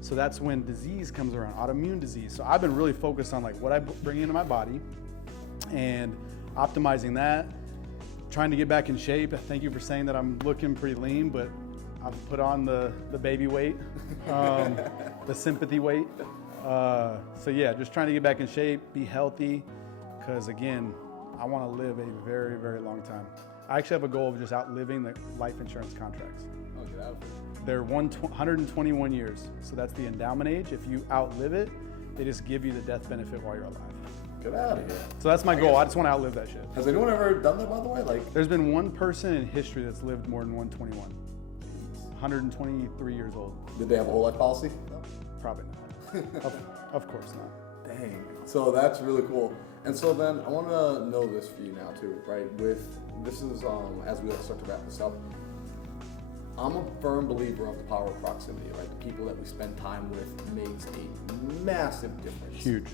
So that's when disease comes around, autoimmune disease. So I've been really focused on like what I bring into my body and optimizing that, trying to get back in shape. Thank you for saying that I'm looking pretty lean, but I've put on the baby weight, the sympathy weight. So yeah, just trying to get back in shape, be healthy, because again, I want to live a very, very long time. I actually have a goal of just outliving the life insurance contracts. Oh, get out of here. They're 121 years, so that's the endowment age. If you outlive it, they just give you the death benefit while you're alive. Get out of here. So that's my goal. I just want to outlive that shit. Has anyone ever done that, by the way? Like, there's been one person in history that's lived more than 121. 123 years old. Did they have a whole life policy? No. Probably not. of course not. Dang. So that's really cool. And so then I want to know this for you now too, right? This is as we start to wrap this up. I'm a firm believer of the power of proximity, right? The people that we spend time with makes a massive difference. Huge.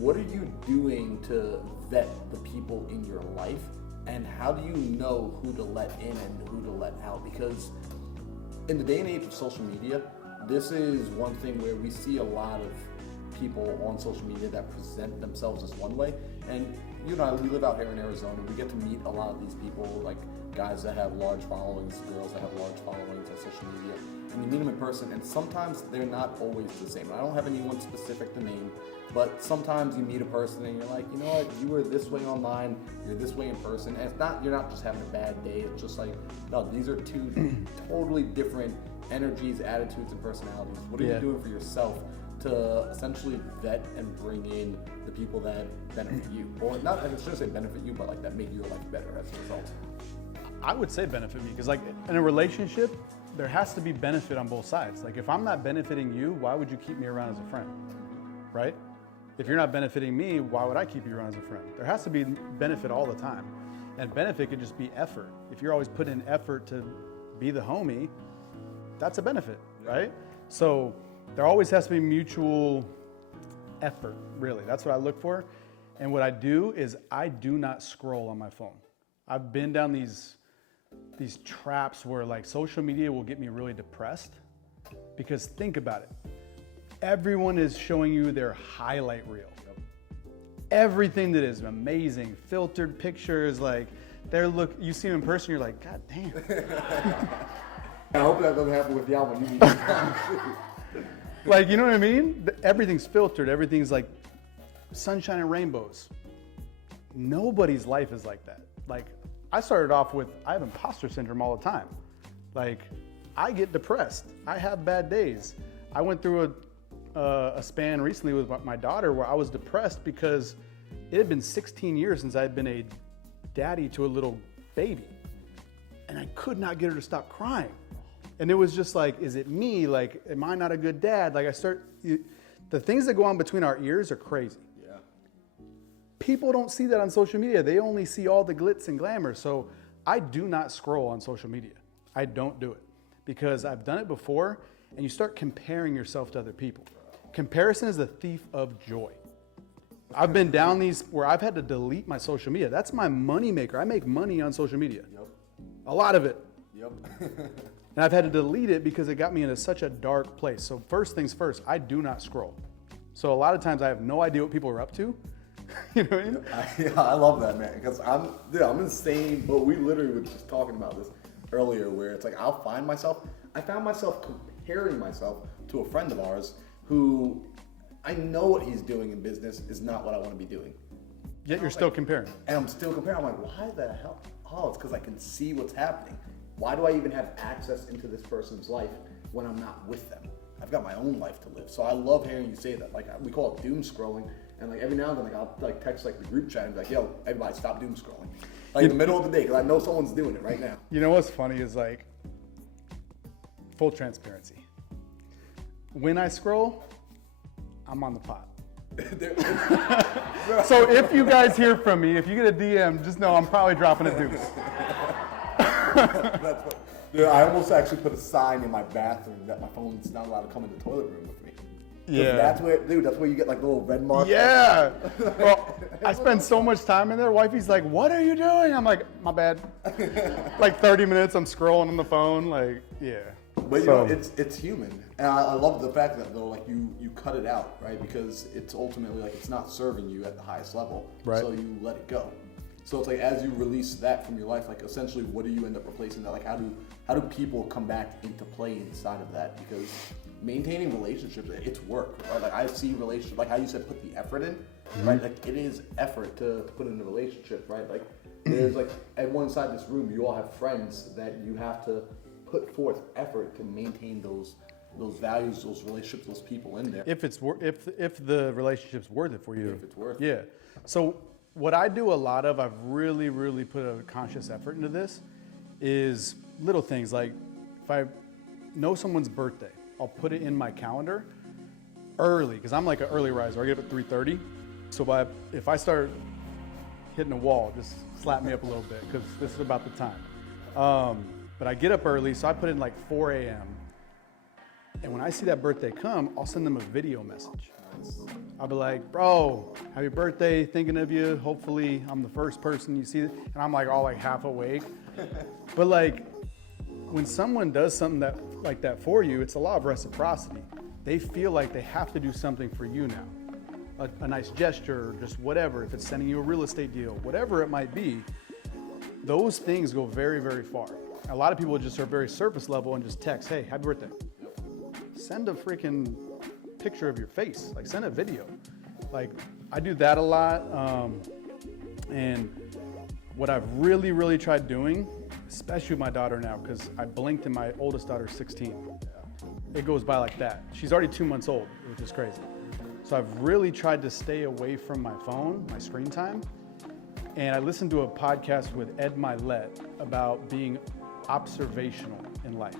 What are you doing to vet the people in your life, and how do you know who to let in and who to let out? Because in the day and age of social media, this is one thing where we see a lot of people on social media that present themselves as one way. And you and I, we live out here in Arizona. We get to meet a lot of these people, like guys that have large followings, girls that have large followings on social media. And you meet them in person, and sometimes they're not always the same. I don't have anyone specific to name, but sometimes you meet a person and you're like, you know what, you were this way online, you're this way in person. And it's not, you're not just having a bad day. It's just like, no, these are two totally different energies, attitudes, and personalities. What are you doing for yourself to essentially vet and bring in the people that benefit you? Or not, I shouldn't say benefit you, but like that make your life better as a result. I would say benefit me, because like in a relationship, there has to be benefit on both sides. Like if I'm not benefiting you, why would you keep me around as a friend, right? If you're not benefiting me, why would I keep you around as a friend? There has to be benefit all the time. And benefit could just be effort. If you're always putting in effort to be the homie, that's a benefit, right? So there always has to be mutual effort, really. That's what I look for. And what I do is I do not scroll on my phone. I've been down these traps where like social media will get me really depressed, because think about it. Everyone is showing you their highlight reel. Everything that is amazing, filtered pictures, like You see them in person, you're like, God damn. I hope that doesn't happen with y'all when you meet them. Like, you know what I mean? Everything's filtered. Everything's like sunshine and rainbows. Nobody's life is like that. Like, I started off with, I have imposter syndrome all the time. Like, I get depressed. I have bad days. I went through a span recently with my daughter where I was depressed because it had been 16 years since I had been a daddy to a little baby. And I could not get her to stop crying. And it was just like, is it me? Like, am I not a good dad? Like, the things that go on between our ears are crazy. Yeah. People don't see that on social media. They only see all the glitz and glamour. So I do not scroll on social media. I don't do it because I've done it before, and you start comparing yourself to other people. Comparison is the thief of joy. I've been down these where I've had to delete my social media. That's my money maker. I make money on social media. Yep. A lot of it. Yep. And I've had to delete it because it got me into such a dark place. So first things first, I do not scroll. So a lot of times I have no idea what people are up to. You know what I mean? I love that, man, because I'm in the same, but we literally were just talking about this earlier where it's like I found myself comparing myself to a friend of ours who I know what he's doing in business is not what I want to be doing. Yet you're still comparing. And I'm still comparing. I'm like, why the hell? Oh, it's because I can see what's happening. Why do I even have access into this person's life when I'm not with them? I've got my own life to live. So I love hearing you say that. Like, we call it doom scrolling. And like every now and then, like I'll like text like the group chat and be like, yo, everybody stop doom scrolling. Like in the middle of the day, because I know someone's doing it right now. You know what's funny is like, full transparency. When I scroll, I'm on the pot. So if you guys hear from me, if you get a DM, just know I'm probably dropping a deuce. That's what, dude, I almost actually put a sign in my bathroom that my phone's not allowed to come in the toilet room with me. Yeah. That's where you get like the little red mark. Yeah. Well, I spend so much time in there. Wifey's like, what are you doing? I'm like, my bad. Like 30 minutes, I'm scrolling on the phone. Like, yeah. But you know, it's human. And I love the fact that though, like you cut it out, right? Because it's ultimately like it's not serving you at the highest level. Right. So you let it go. So it's like as you release that from your life, like essentially what do you end up replacing that? Like how do people come back into play inside of that? Because maintaining relationships, it's work, right? Like I see relationships, like how you said put the effort in, right? Like it is effort to put in a relationship, right? Like there's like everyone inside this room, you all have friends that you have to put forth effort to maintain those values, those relationships, those people in there. If the relationship's worth it for you. If it's worth it. Yeah. So what I do a lot of, I've really, really put a conscious effort into this, is little things like if I know someone's birthday, I'll put it in my calendar early because I'm like an early riser. I get up at 3:30. So if I start hitting a wall, just slap me up a little bit because this is about the time. But I get up early, so I put in like 4 a.m. And when I see that birthday come, I'll send them a video message. I'll be like, bro, happy birthday, thinking of you. Hopefully I'm the first person you see. And I'm like all like half awake. But like when someone does something like that for you, it's a law of reciprocity. They feel like they have to do something for you now. A nice gesture, or just whatever. If it's sending you a real estate deal, whatever it might be, those things go very, very far. A lot of people just are very surface level and just text, hey, happy birthday. Send a freaking picture of your face, like send a video. Like I do that a lot. And what I've really, really tried doing, especially with my daughter now, because I blinked and my oldest daughter's 16. It goes by like that. She's already 2 months old, which is crazy. So I've really tried to stay away from my phone, my screen time. And I listened to a podcast with Ed Milet about being observational in life.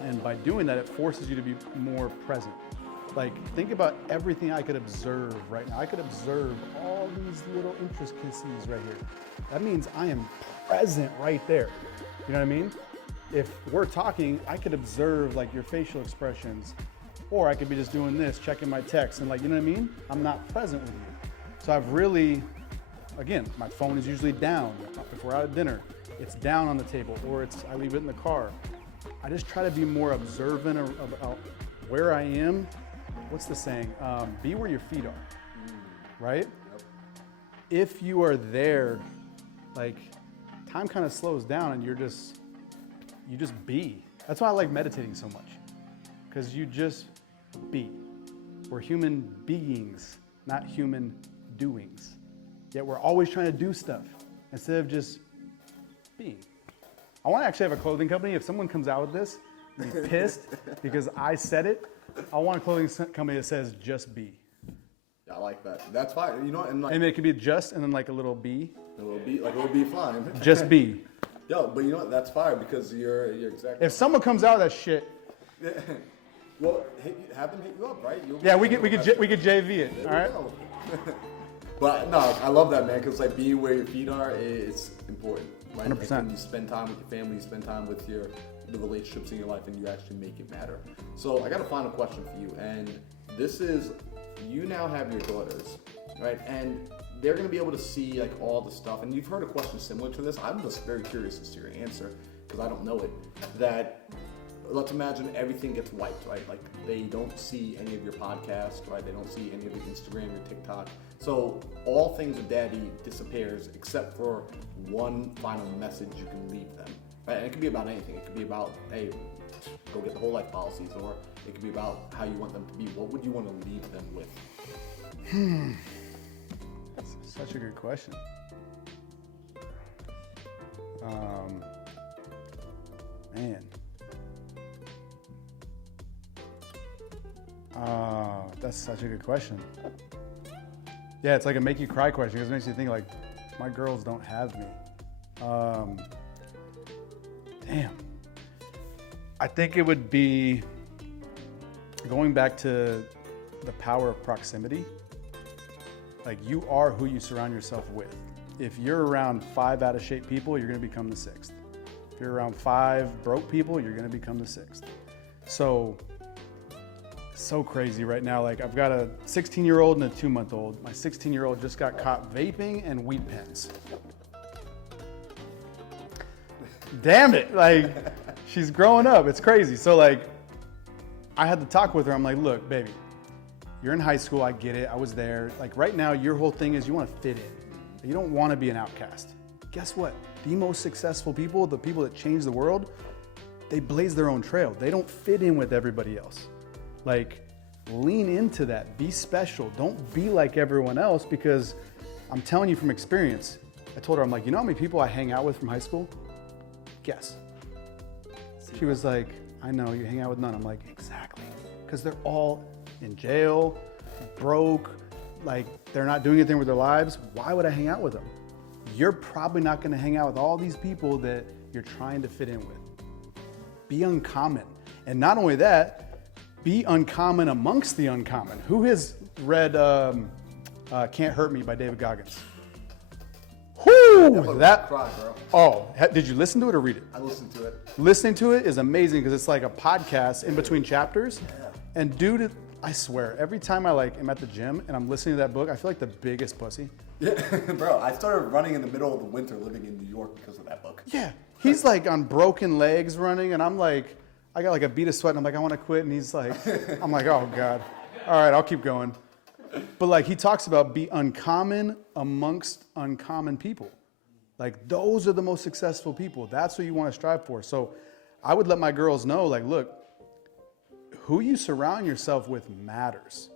And by doing that, it forces you to be more present. Like, think about everything I could observe right now. I could observe all these little intricacies right here. That means I am present right there. You know what I mean? If we're talking, I could observe like your facial expressions, or I could be just doing this, checking my text, and like, you know what I mean? I'm not present with you. So I've really, again, my phone is usually down. If we're out at dinner, it's down on the table, or I leave it in the car. I just try to be more observant about where I am. What's the saying? Be where your feet are, right? Yep. If you are there like time kind of slows down and you just be. That's why I like meditating so much, because you just be. We're human beings, not human doings. Yet we're always trying to do stuff instead of just being. I want to actually have a clothing company. If someone comes out with this, and be pissed because I said it, I want a clothing company that says just be. I like that. That's fine. You know, and like, And it could be just and then like a little B. a little bit fine. Just be. Yo, but you know what? That's fire because you're exactly. If someone comes out with that shit, Well, have them hit you up, right? yeah, we could JV it. All right. But no, I love that, man, because like being where your feet are is important. Right? 100%. Like, when you spend time with your family, you spend time with the relationships in your life, and you actually make it matter. So I got a final question for you, and this is, you now have your daughters, right? And they're going to be able to see like all the stuff, and you've heard a question similar to this. I'm just very curious as to your answer because I don't know it. That let's imagine everything gets wiped, right? Like they don't see any of your podcast, right? They don't see any of your Instagram, your TikTok. So all things with Daddy disappears except for one final message you can leave them, right? And it could be about anything. It could be about, hey, go get the whole life policies, or it could be about how you want them to be. What would you want to leave them with? That's such a good question. Man. That's such a good question. Yeah, it's like a make you cry question because it makes you think like, my girls don't have me. Damn. I think it would be going back to the power of proximity. Like you are who you surround yourself with. If you're around 5 out of shape people, you're going to become the 6th. If you're around 5 broke people, you're going to become the 6th. So crazy right now. Like I've got a 16-year-old and a 2-month-old. My 16-year-old just got caught vaping and weed pens. Damn it. Like she's growing up. It's crazy. So like I had to talk with her. I'm like, look, baby, you're in high school. I get it. I was there. Like right now, your whole thing is you want to fit in. You don't want to be an outcast. Guess what? The most successful people, the people that change the world, they blaze their own trail. They don't fit in with everybody else. Like, lean into that. Be special. Don't be like everyone else, because I'm telling you from experience. I told her, I'm like, you know how many people I hang out with from high school? Guess. She was like, I know, you hang out with none. I'm like, exactly. Because they're all in jail, broke, like they're not doing anything with their lives. Why would I hang out with them? You're probably not going to hang out with all these people that you're trying to fit in with. Be uncommon. And not only that, be uncommon amongst the uncommon. Who has read Can't Hurt Me by David Goggins? Whoo! That Cry, bro. Oh, did you listen to it or read it? I listened to it. Listening to it is amazing because it's like a podcast in between chapters. Yeah. And dude, I swear, every time I am at the gym and I'm listening to that book, I feel like the biggest pussy. Yeah, bro, I started running in the middle of the winter living in New York because of that book. Yeah, he's like on broken legs running, and I'm like, I got like a bead of sweat, and I'm like, I want to quit, and he's like, I'm like, oh God, all right, I'll keep going. But like he talks about be uncommon amongst uncommon people. Like those are the most successful people. That's what you want to strive for. So I would let my girls know, like, look, who you surround yourself with matters.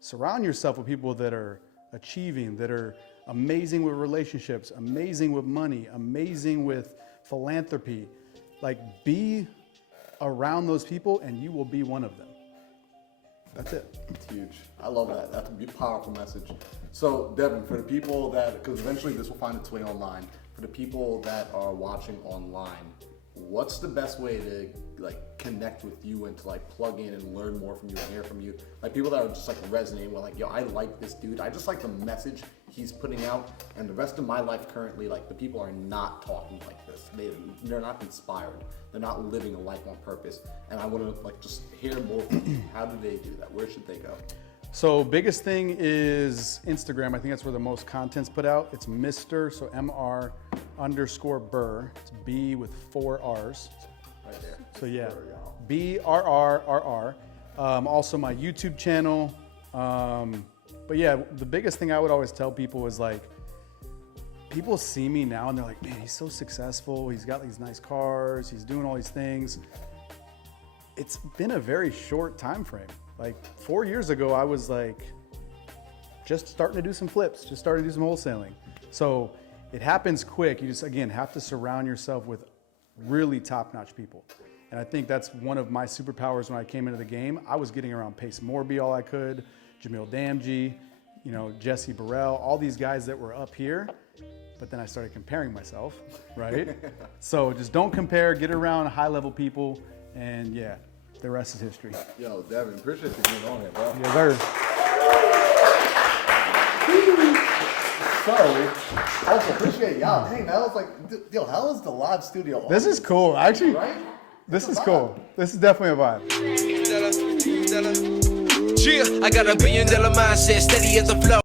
Surround yourself with people that are achieving, that are amazing with relationships, amazing with money, amazing with philanthropy. Like be around those people and you will be one of them. That's it. It's huge. I love that. That's a powerful message. So Devin, for the people that, because eventually this will find its way online, for the people that are watching online, what's the best way to like connect with you and to like plug in and learn more from you and hear from you? Like people that are just like resonating with like, yo, I like this dude. I just like the message he's putting out, and the rest of my life currently, like the people are not talking like this. They're not inspired. They're not living a life on purpose. And I want to like just hear more from you. How do they do that? Where should they go? So biggest thing is Instagram. I think that's where the most content's put out. It's Mr. So MR_Brrr. It's B with 4 R's. Right there. So yeah, BRRRR. Also my YouTube channel. But yeah, the biggest thing I would always tell people is like, people see me now and they're like, man, he's so successful. He's got these nice cars. He's doing all these things. It's been a very short time frame. Like 4 years ago, I was like just starting to do some flips, just starting to do some wholesaling. So it happens quick. You just, again, have to surround yourself with really top-notch people. And I think that's one of my superpowers when I came into the game. I was getting around Pace Morby all I could, Jamil Damji, you know, Jesse Burrell, all these guys that were up here. But then I started comparing myself, right? So just don't compare, get around high-level people, and yeah, the rest is history. Yo, Devin, appreciate you being on here, bro. Yes, sir. So, also appreciate y'all. Dang, that was like, yo, how was the live studio? This is cool. Actually, Right? this is cool. This is definitely a vibe. I got $1 billion mindset, steady as a flow.